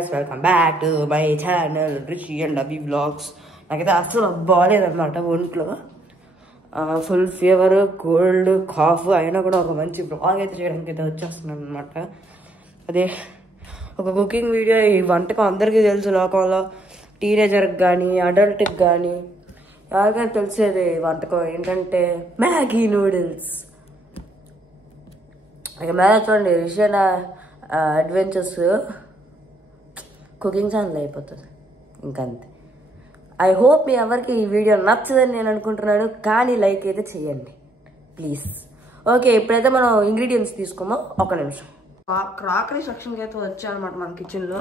guys, welcome back to my channel Rishi and Abhi Vlogs. నాకైతే అసలు బాగాలేదన్నమాట ఒంట్లో full fever cold cough అయినా కూడా ఒక మంచి బ్లాగ్ అయితే చేయడానికి అయితే వచ్చేస్తున్నాను అనమాట. అదే ఒక కుకింగ్ వీడియో. ఈ వంటకం అందరికీ తెలుసు, లోకంలో టీనేజర్కి కానీ అడల్ట్కి కానీ ఎవరికైనా తెలిసేది వంటకం ఏంటంటే మ్యాగీ నూడిల్స్. ఇక మ్యాగీ చూడండి, రిషియన్ అడ్వెంచర్స్ కుకింగ్ ఛానల్ అయిపోతుంది ఇంకంతే. ఐ హోప్ మీ ఎవరికి ఈ వీడియో నచ్చదని నేను అనుకుంటున్నాను, కానీ లైక్ అయితే చేయండి ప్లీజ్. ఓకే, ఇప్పుడైతే మనం ఇంగ్రీడియంట్స్ తీసుకోమో. ఒక నిమిషం. క్రాకరీ సెక్షన్కి అయితే వచ్చానమాట మన కిచెన్లో.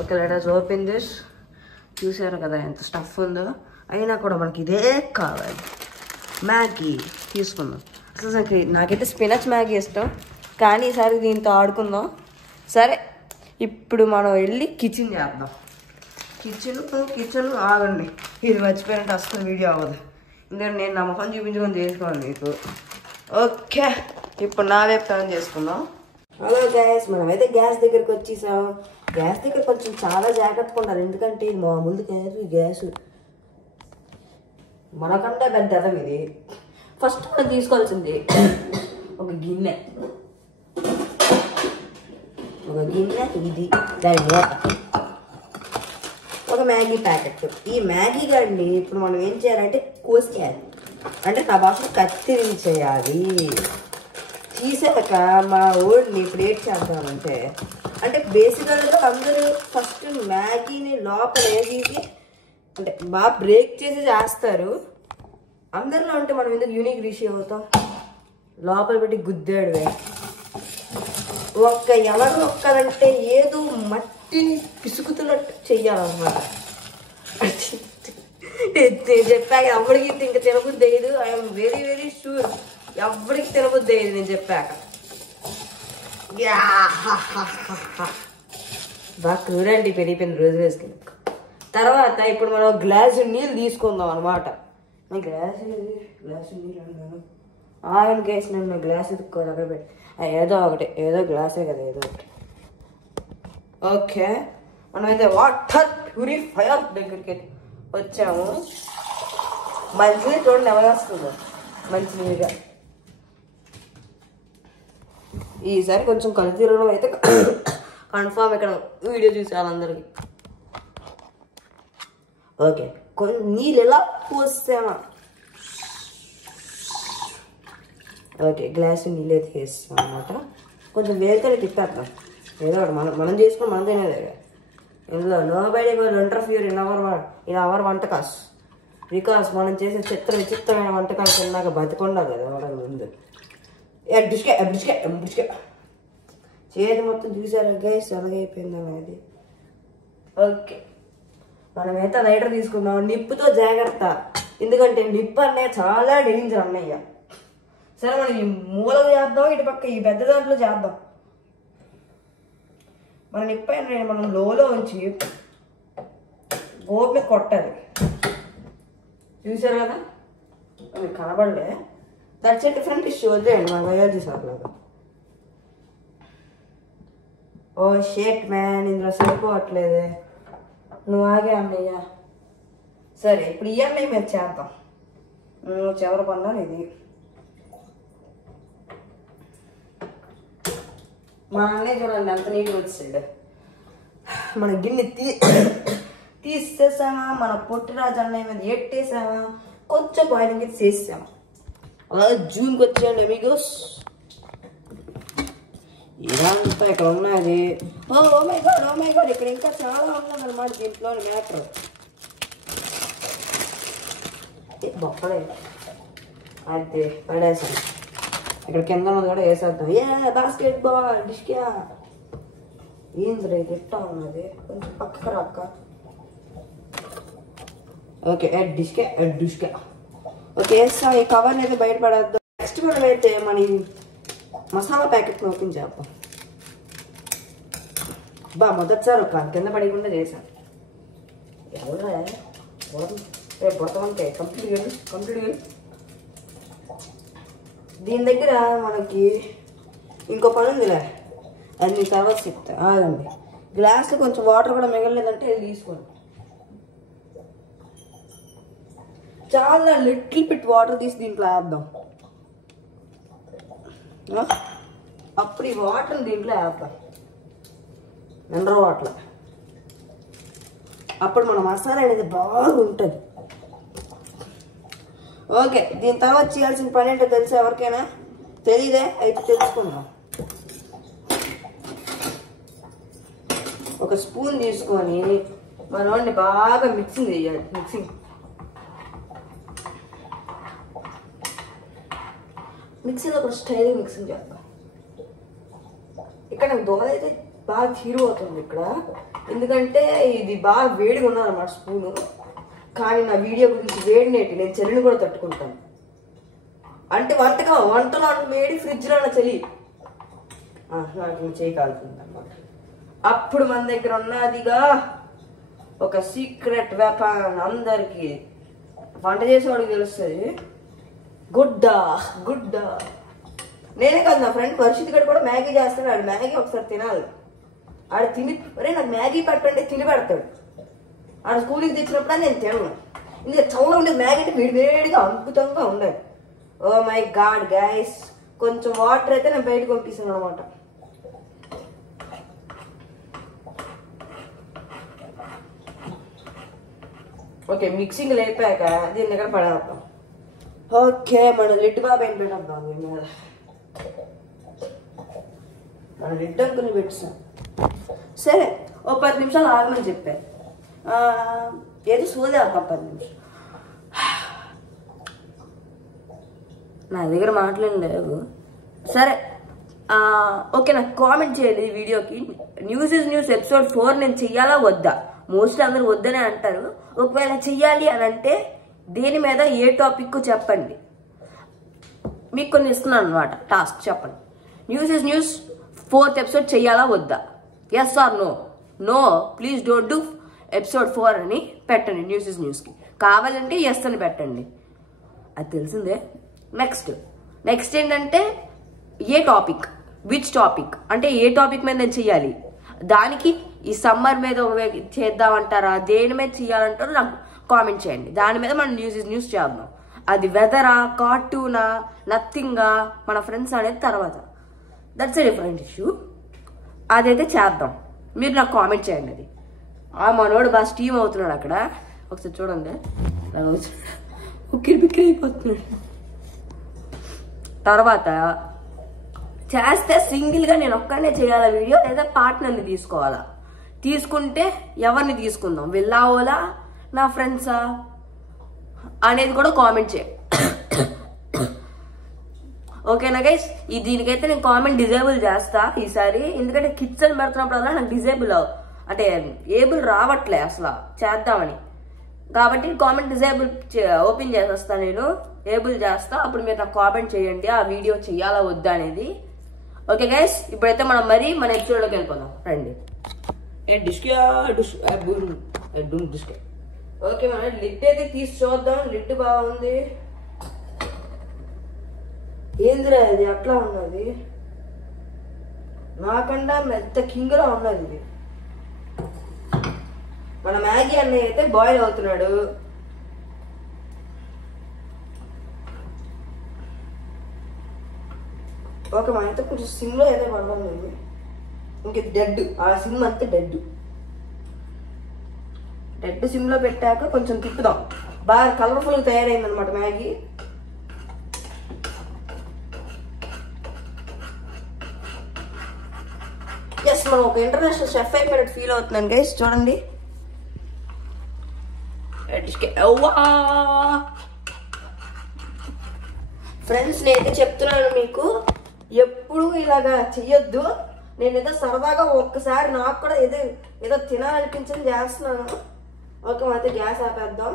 Okay, let us open this. చూసారు కదా ఎంత స్టఫ్ ఉందో. అయినా కూడా మనకి ఇదే కావాలి. మ్యాగీ తీసుకుందాం. అసలు నాకైతే స్పినచ్ మ్యాగీ ఇష్టం, కానీ ఈసారి దీంతో ఆడుకుందాం. సరే, ఇప్పుడు మనం వెళ్ళి కిచెన్ చేద్దాం. కిచెన్ ఆగండి, ఇది మర్చిపోయినట్టు అసలు వీడియో అవ్వదు. ఎందుకంటే నేను నా మొహం చూపించుకొని చేసుకోవాలి మీకు. ఓకే, ఇప్పుడు నా వైపు టర్న్ చేసుకుందాం. హలో గ్యాస్, మనమైతే గ్యాస్ దగ్గరికి వచ్చేసాం. గ్యాస్ దగ్గర కొంచెం చాలా జాగ్రత్తగా ఉండాలి, ఎందుకంటే ఇది మామూలు గ్యాస్. ఈ గ్యాస్ మనకంటే పెద్ద అర్థం ఇది. ఫస్ట్ మనం తీసుకోవాల్సింది ఒక గిన్నె, ఇది దాని మూత, ఒక మ్యాగీ ప్యాకెట్. ఈ మ్యాగీ గాడిని ఇప్పుడు మనం ఏం చేయాలంటే కోసేయాలి, అంటే నా భాషలో కత్తిరించేయాలి. తీసాక మా ఊరిని ఇప్పుడు ఏం చేద్దామంటే, అంటే బేసికల్గా అందరూ ఫస్ట్ మ్యాగీని లోపల వేసి అంటే బాగా బ్రేక్ చేసి చేస్తారు. అందరిలో ఉంటే మనం ఎందుకు యూనిక్ రిషి అవుతాం, లోపల పెట్టి గుద్దాడువే. ఎవరు ఒక్కరంటే ఏదో మట్టిని పిసుకుతున్నట్టు చెయ్యాలన్నమాట. నేను చెప్పాక ఎవరికి ఇంకా తినబుద్ధి అయ్యదు. ఐఎమ్ వెరీ వెరీ షూర్ ఎవరికి తినబుద్ధి అయ్యేది నేను చెప్పాక. బాగా క్రూరాలిటీ పెరిగిపోయింది రోజు రోజుకి. తర్వాత ఇప్పుడు మనం గ్లాసు నీళ్ళు తీసుకుందాం అనమాట. గ్లాసు నీళ్ళు అన్నాను, ఆయన గ్యాస్ నన్ను గ్లాస్ ఎత్తుకోవాలి అక్కడ పెట్టి. ఏదో ఒకటి, ఏదో గ్లాసే కదా, ఏదో ఒకటి. ఓకే, మనమైతే వాటర్ ప్యూరిఫైయర్ దగ్గరికి వచ్చాము. మంచినీళ్ళు చూడండి ఎవరు వస్తుందో, మంచినీరుగా. ఈసారి కొంచెం కలుతీరడం అయితే కన్ఫామ్ ఇక్కడ వీడియో చూసారు అందరికి. ఓకే, కొన్ని నీళ్ళు ఎలా పోసామా. ఓకే, గ్లాసు నీళ్ళు అయితే వేస్తాం అనమాట. కొంచెం వేరుకనే తిప్పేస్తాం, ఏదో ఒకటి మనం చేసుకుని మనం తినేదే. ఇందులో nobody will interfere in our వంటకాస్, బికాస్ మనం చేసే విచిత్రమైన వంటకాలు తిన్నాక బతికొండాలి కదా వాళ్ళ ముందు. ఎడ్డుకే చేతి మొత్తం చూసారు గైస్ ఎలాగైపోయింది అనేది. ఓకే, మనమైతే లైటర్ తీసుకుందాం. నిప్పుతో జాగ్రత్త, ఎందుకంటే నిప్పు అన్నయ్య చాలా డేంజర్ అన్నయ్య. సరే, మనం ఈ మూలకు చేద్దాం, ఇటు పక్క ఈ పెద్ద దాంట్లో చేద్దాం. మన నిప్పు అయినా మనం లోలో ఉంచి గోపిని కొట్టాలి. చూసారు కదా, మీకు కనబడలే. That's a different issue. వద్దేయండి మన బయాలజీ సార్లాగా. ఓ షేట్ మ్యాన్, ఇందులో సరిపోవట్లేదే. నువ్వు ఆగే అన్నయ్య. సరే, ఇప్పుడు ఈ అన్నయ్య మీద చేద్దాం. చివరి పన్నాను ఇది. మా అన్నయ్య చూడండి ఎంత నీట్గా వచ్చాడు. మన గిన్నె తీసేసామా, మన పొట్టిరాజు అన్నయ్య మీద ఎట్టేసామా, కొంచెం బాయిలింగ్ అయితే చేసామా. అలా జూన్కి వచ్చేయండి అమిగోస్. ఇదంతా ఇక్కడ ఉన్నది. ఓ మై గాడ్, ఇక్కడ ఇంకా చాలా ఉన్నది అనమాట దీంట్లో మ్యాటర్. బొక్కలే అయితే పడేసాను. ఇక్కడ కింద ఉన్నది కూడా వేసేద్దాం. బాస్కెట్ బాల్ డిష్కా. ఏంద్ర ఇది ఎట్టా ఉన్నది, కొంచెం పక్కకు రాక్క. ఓకే, డిష్కా. ఓకే, వేస్తాం. ఈ కవర్ని అయితే బయటపడేద్దాం. నెక్స్ట్ మనం అయితే మన మసాలా ప్యాకెట్ని ఓపెన్ చేద్దాం. మొదటిసారి ఒక కింద పడకుండా చేశాను. ఎవరా బొడతమంటే కంప్లీట్. దీని దగ్గర మనకి ఇంకో పని ఉందిలే, అది మీ తర్వాత చెప్తా. ఆగండి, గ్లాస్లో కొంచెం వాటర్ కూడా మిగలలేదంటే ఇది తీసుకోండి. చాలా లిటిల్ బిట్ వాటర్ తీసి దీంట్లో వేద్దాం. అప్పుడు ఈ వాటర్ దీంట్లో వేద్దాం, మినరల్ వాటర్. అప్పుడు మన మసాలా అనేది బాగుంటుంది. ఓకే, దీని తర్వాత చేయాల్సిన పని ఏంటో తెలుసా ఎవరికైనా? తెలీదే? అయితే తెలుసుకుందాం. ఒక స్పూన్ తీసుకొని మనోడిని బాగా మిక్సింగ్ చేయాలి. మిక్సీలో ఒక స్టైల్ మిక్సింగ్ చేద్దాం. ఇక్కడ నాకు దోల అయితే బాగా తీరిపోతుంది ఇక్కడ, ఎందుకంటే ఇది బాగా వేడిగా ఉన్నదన్నమాట స్పూను. కానీ నా వీడియో గురించి వేడి నేటి, నేను చలిని కూడా తట్టుకుంటాను. అంటే వంటలో వేడి, ఫ్రిడ్జ్లో చలి నాకు చేయి కాలుతుంది అన్నమాట. అప్పుడు మన దగ్గర ఉన్నదిగా ఒక సీక్రెట్ వెపన్, అందరికి వంట చేసేవాడికి తెలుస్తుంది. గుడ్డ. నేనే కాదు, నా ఫ్రెండ్ వర్షిత్ గడు కూడా మ్యాగీ చేస్తాడు. ఆడు మ్యాగీ ఒకసారి తినాలి. ఆడు తిని నాకు మ్యాగీ పెట్టండి తిని పెడతాడు. ఆడ స్కూల్కి తెచ్చినప్పుడు నేను తినను, ఇంకా చల్లగా ఉండేది మ్యాగీ అంటే వేడివేడిగా అద్భుతంగా ఉండాలి. ఓ మై గాడ్ గైస్, కొంచెం వాటర్ అయితే నేను బయటకు పంపిస్తాను అనమాట. ఓకే, మిక్సింగ్ లేపాక దీన్ని ఇక్కడ పడేద్దాం. ఓకే, మన లిడ్ బాబా ఏం పెట్టద్దాం దీని మీద. మన లిడ్ అనుకుని పెట్టాం. సరే, ఓ 10 నిమిషాలు ఆగమని చెప్పాను. ఏదో సోదే ఒక 10 నిమిషాలు. నా దగ్గర మాట్లాడలేదు లేవు. సరే, ఓకే, నాకు కామెంట్ చేయండి ఈ వీడియోకి. న్యూస్ ఇస్ న్యూస్ ఎపిసోడ్ 4 నేను చెయ్యాలా వద్దా? మోస్ట్లీ అందరూ వద్దనే అంటారు. ఒకవేళ చెయ్యాలి అని అంటే దేని మీద, ఏ టాపిక్ చెప్పండి. మీకు కొన్ని ఇస్తున్నాను అనమాట టాస్క్. చెప్పండి, news is news 4th episode చెయ్యాలా వద్దా? Yes or no? No please don't do episode 4 అని పెట్టండి న్యూస్ ఇస్ న్యూస్కి. కావాలంటే ఎస్ అని పెట్టండి, అది తెలిసిందే. నెక్స్ట్ ఏంటంటే ఏ టాపిక్, విచ్ టాపిక్ అంటే ఏ టాపిక్ మీద నేను చెయ్యాలి, దానికి ఈ సమ్మర్ మీద చేద్దామంటారా, దేని మీద చెయ్యాలంటారో నాకు కామెంట్ చేయండి. దాని మీద మనం న్యూస్ ఇస్ న్యూస్ చేద్దాం. అది వెదరా, కార్టూనా, నథింగా, మన ఫ్రెండ్స్ అనేది తర్వాత, దట్స్ ఎ డిఫరెంట్ ఇష్యూ. అదైతే చేద్దాం, మీరు నాకు కామెంట్ చేయండి. అది మనోడు బాగా స్టీమ్ అవుతున్నాడు అక్కడ, ఒకసారి చూడండి. ఉక్కిరి బిక్కిరి అయిపోతున్నాడు. తర్వాత చేస్తే సింగిల్గా నేను ఒక్కనే చేయాలా వీడియో, లేదా పార్ట్నర్ని తీసుకోవాలా? తీసుకుంటే ఎవరిని తీసుకుందాం, వెళ్ళావోలా నా ఫ్రెండ్సా అనేది కూడా కామెంట్ చేయండి. ఓకేనా గైస్? దీనికైతే నేను కామెంట్ డిజేబుల్ చేస్తా ఈసారి, ఎందుకంటే కిడ్స్ అని పెడుతున్నప్పుడల్లా నాకు డిజేబుల్ అంటే ఏబుల్ రావట్లే అసలు చేద్దామని. కాబట్టి కామెంట్ డిజేబుల్ ఓపెన్ చేసేస్తా, నేను ఏబుల్ చేస్తా. అప్పుడు మీరు నాకు కామెంట్ చేయండి ఆ వీడియో చెయ్యాలా వద్దా అనేది. ఓకే గైస్, ఇప్పుడైతే మనం మన ఎపిసోడ్లోకి వెళ్ళిపోదాం రండి. ఓకే, మనం లిడ్ అయితే తీసి చూద్దాం. లిడ్ బాగుంది. ఏందిరా ఇది అట్లా ఉన్నది? నాకన్నా మెత్త కింగ్లా ఉన్నది ఇది. మన మ్యాగీ అన్నయ్య అయితే బాయిల్ అవుతున్నాడు. ఓకే, మన అయితే కొంచెం సిమ్లో అయితే పడదాం. నేను ఇంక డెడ్, ఆ సిమ్ అంతే డెడ్ సిమ్లో పెట్టాక కొంచెం తిప్పుదాం. బాగా కలర్ఫుల్గా తయారైంది అనమాట మ్యాగీ. ఎస్, మనం ఒక ఇంటర్నేషనల్ షెఫ్ అయిపోయినట్టు ఫీల్ అవుతున్నాను గైస్. చూడండి, ఫ్రెండ్స్ నేనైతే చెప్తున్నాను మీకు, ఎప్పుడు ఇలాగా చెయ్యొద్దు. నేనైతే సరదాగా ఒక్కసారి నాకు కూడా ఏదో తినాలనిపించింది చేస్తున్నాను. ఓకే, అయితే గ్యాస్ ఆపేద్దాం.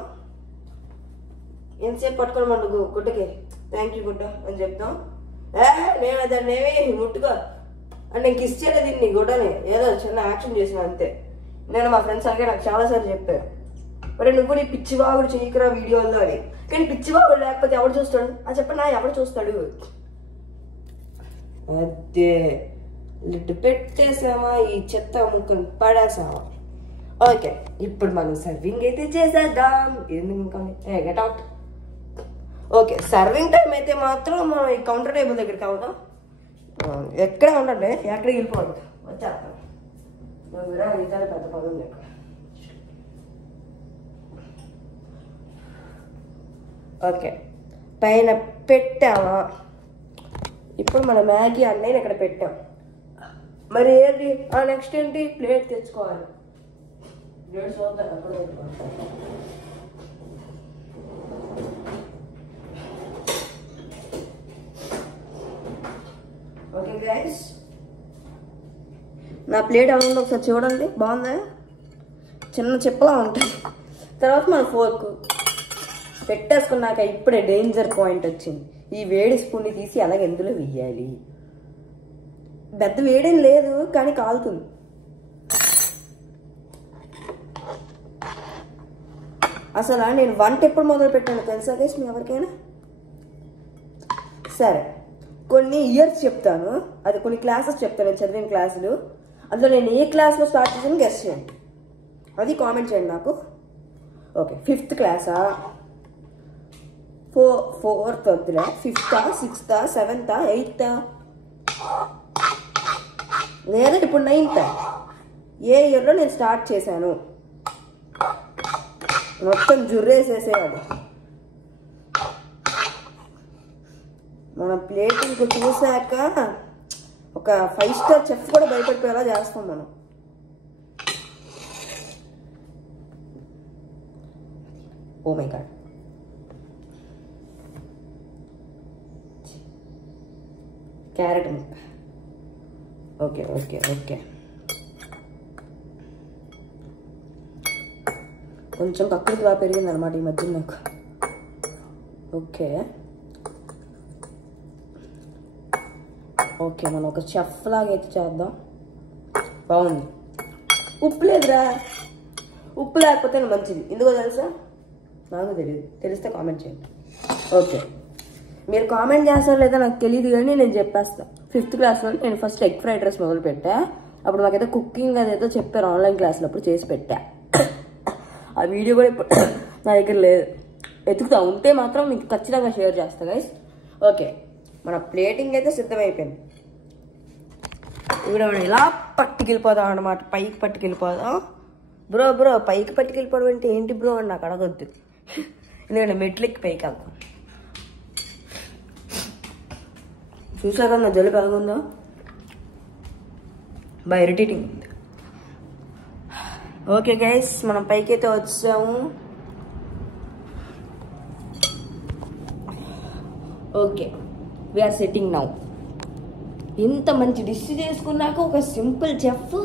ఎంతసేపు పట్టుకోవడం అంట గుడ్డకి, థ్యాంక్ యూ గుడ్డ అని చెప్తాం. నేను దాన్ని ఏమి ముట్టుగా అంటే నేను కిస్ చేయలేదు దీన్ని, గుడ్డని ఏదో చిన్న యాక్షన్ చేసిన అంతే. నేను మా ఫ్రెండ్స్ అలాగే నాకు చాలాసార్లు చెప్పారు, మరి నువ్వు నీ పిచ్చివాగుడు చేయకురా వీడియోలో అని. కానీ పిచ్చివాగుడు లేకపోతే ఎవడు చూస్తాడు? చెప్పండి, ఎవడు చూస్తాడు? అదే లిడ్ పెట్టేసామా, ఈ చెత్త ముక్కను పడేసామా. ఓకే, ఇప్పుడు మనం సర్వింగ్ అయితే చేసేద్దాం. ఎందుకు get out. Okay, serving time అయితే మాత్రం మనం ఈ కౌంటర్ టేబుల్ దగ్గరికి అవుతాం. ఎక్కడ ఉండండి, ఎక్కడికి వెళ్ళిపోవద్దు, వచ్చేస్తాం. ఇతర పెద్ద పనులు లేక. ఓకే, పైన పెట్టామా. ఇప్పుడు మన మ్యాగీ అన్నయ్యని ఇక్కడ పెట్టాం. మరి ఏంటి నెక్స్ట్ ఏంటి, ప్లేట్ తెచ్చుకోవాలి. ప్లేట్ చూద్దాం అప్పుడు. ఓకే గైస్, నా ప్లేట్ ఎలా ఉందో ఒకసారి చూడండి. బాగుందా, చిన్న చిప్పలా ఉంటుంది. తర్వాత మన ఫోర్క్ పెట్టేసుకున్నాక ఇప్పుడే డేంజర్ పాయింట్ వచ్చింది. ఈ వేడి స్పూన్ని తీసి అలాగే ఎందులో వెయ్యాలి. పెద్ద వేడేం లేదు కానీ కాలుతుంది. అసలు నేను వంట ఎప్పుడు మొదలు పెట్టాను తెలుసా గైస్ మీ ఎవరికైనా? సరే, కొన్ని ఇయర్స్ చెప్తాను, అది కొన్ని క్లాసెస్ చెప్తాను, నేను చదివిన క్లాసులు. అందులో నేను ఏ క్లాస్లో స్టార్ట్ చేశాను గెస్ చేయండి, అది కామెంట్ చేయండి నాకు. ఓకే, 5th క్లాసా, 4th వద్దులే, 5th, 6th, 7th, 8th, లేదా ఇప్పుడు 9th. ఏ ఇయర్లో నేను స్టార్ట్ చేశాను? మొత్తం జుర్రేసేసేయాలి. మన ప్లేటింగ్ చూసాక ఒక 5 స్టార్ చెఫ్ కూడా భయపడిపోయేలా చేస్తాం మనం. ఓ మై గాడ్, క్యారెట్ ముక్క. ఓకే ఓకే ఓకే, కొంచెం కక్కుడికి బాగా పెరిగింది అనమాట ఈ మధ్య నాకు. ఓకే ఓకే, మనం ఒక చెఫ్ లాగా అయితే చేద్దాం. బాగుంది. ఉప్పు లేదురా, ఉప్పు లేకపోతే మంచిది. ఎందుకో తెలుసా? నాకు తెలియదు, తెలిస్తే కామెంట్ చేయండి. ఓకే, మీరు కామెంట్ చేస్తారో లేదో నాకు తెలియదు కానీ నేను చెప్పేస్తాను. 5th క్లాస్లో నేను ఫస్ట్ ఎగ్ ఫ్రైడ్ రైస్ మొదలు పెట్టా. అప్పుడు మాకైతే కుకింగ్ అదేదో చెప్పారు ఆన్లైన్ క్లాస్లో, అప్పుడు చేసి పెట్టా. ఆ వీడియో కూడా ఇప్పుడు నా దగ్గర లేదు, ఎతుకుతా, ఉంటే మాత్రం మీకు ఖచ్చితంగా షేర్ చేస్తా గైస్. ఓకే, మన ప్లేటింగ్ అయితే సిద్ధమైపోయింది. ఇప్పుడు మనం ఇలా పట్టుకెళ్ళిపోదాం అన్నమాట, పైకి పట్టుకెళ్ళిపోదాం. బ్రో పైకి పట్టుకెళ్ళిపోవడం అంటే ఏంటి బ్రో అని నాకు అడగొద్దు, ఎందుకంటే మెట్లెక్కి పైకి వెళ్తాం. చూసాక నా జలుబు ఎలాగుందో, బాగా ఇరిటేటింగ్ ఉంది. ఓకే గైస్, మనం పైకి అయితే వచ్చాము. Okay, we're setting now. ఇంత మంచి డిష్ చేసుకున్నాక ఒక simple chef.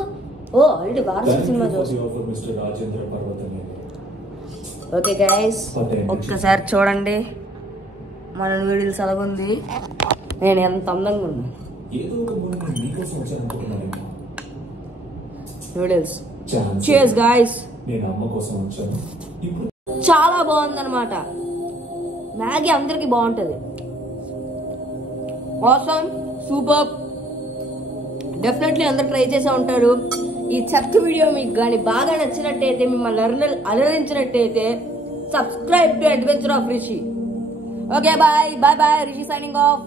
Already Varisu cinema చూస్తాం. ఓకే గైస్, ఒక్కసారి చూడండి మన నూడిల్స్ అలాగుంది. నేను ఎంత అందంగా ఉన్నా. Noodles cheers guys. చాలా బాగుందన్నమాట. మ్యాగీ అందరికి బాగుంటది. Awesome, super. డెఫినెట్లీ అందరు ట్రై చేసే ఉంటారు. ఈ చెత్త వీడియో మీకు కానీ బాగా నచ్చినట్టయితే, మిమ్మల్ని అలరించినట్టయితే subscribe to adventure of Rishi. Okay bye bye bye, Rishi signing of.